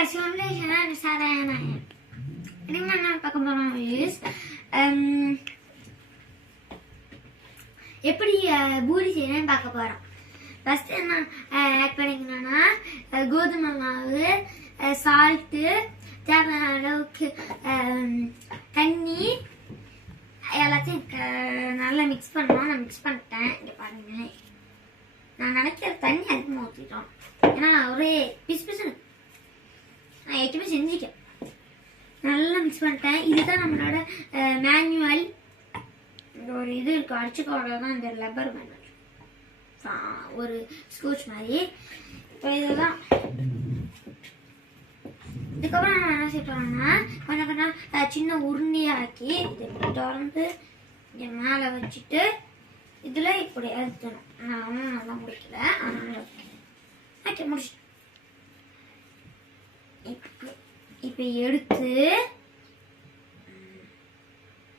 guys, foundation சாதாரண இனிமே என்ன பார்க்க போறோம் is um, எப்படி பூரி செய்யணும்னு பார்க்க போறோம் ஃபஸ்ட்டு என்ன ஆட் பண்ணிக்கணும்னா கோதுமை மாவு சால்ட்டு தேவையான அளவுக்கு தண்ணி எல்லாத்தையும் க- நல்லா மிக்ஸ் பண்ணணும் நான் மிக்ஸ் பண்ணிட்டேன் இங்கே பாருங்க. நான் நினைக்கிற தண்ணி அதிகமாக ஊற்றிட்டோம் ஏன்னா ஒரே பிசு பிசுன்னு நல்லா மிக்ஸ் பண்ணிட்டேன். இதுதான் நம்மளோட மேனுவல் ஒரு இது இருக்கு. அடிச்சுக்கோட தான் இந்த லப்பர் மேனுவல் ஒரு ஸ்கூச் மாதிரி. இப்போ இதுதான். இதுக்கப்புறம் நம்ம என்ன செய்யறோம்னா கொஞ்சம் கொஞ்சம் சின்ன உருண்டையாக்கி இது திறந்து இங்கே மேலே வச்சுட்டு இதில் இப்படி அழுத்தணும் நான் ஒன்றும் நல்லா முடிக்கல. அதனால ஓகே முடிச்சிட்டேன். இப்போ இப்போ எடுத்து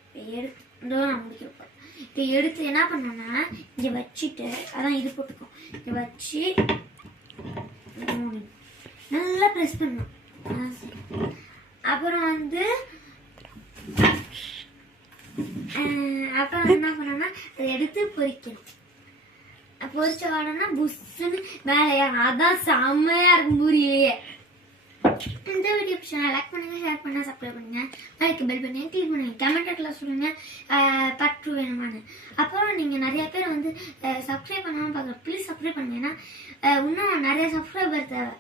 இப்போ எடுத்து இதோ நான் முடிக்க போகிறேன் இப்போ எடுத்து என்ன பண்ணேன்னா இங்கே வச்சுட்டு அதான் இது போட்டுக்கோம் இங்கே வச்சு நல்லா ப்ரெஸ் பண்ணணும். அப்புறம் வந்து அப்புறம் என்ன பண்ணணும்னா அதை எடுத்து பொரிக்கணும் பொறிச்ச உடனே புஷ்ஷுன்னு மேலே அதான் செம்மையாக இருக்கும் பூரியிலேயே. யூடியூப் சேனல் லைக் பண்ணுங்க ஷேர் பண்ணுங்க சப்ஸ்கிரைப் பண்ணுங்க. அதுக்கு பெல் பண்ணி கிளிக் பண்ணுங்க. கமெண்ட்ல சொல்லுங்க அஹ், பற்று வேணுமான்னு. அப்புறம் நீங்க நிறைய பேர் வந்து சப்ஸ்கிரைப் பண்ணாம பார்க்குற ப்ளீஸ் சப்ஸ்கிரைப் பண்ணுங்க. ஏன்னா இன்னும் நிறைய சப்ஸ்கிரைபர் தேவை.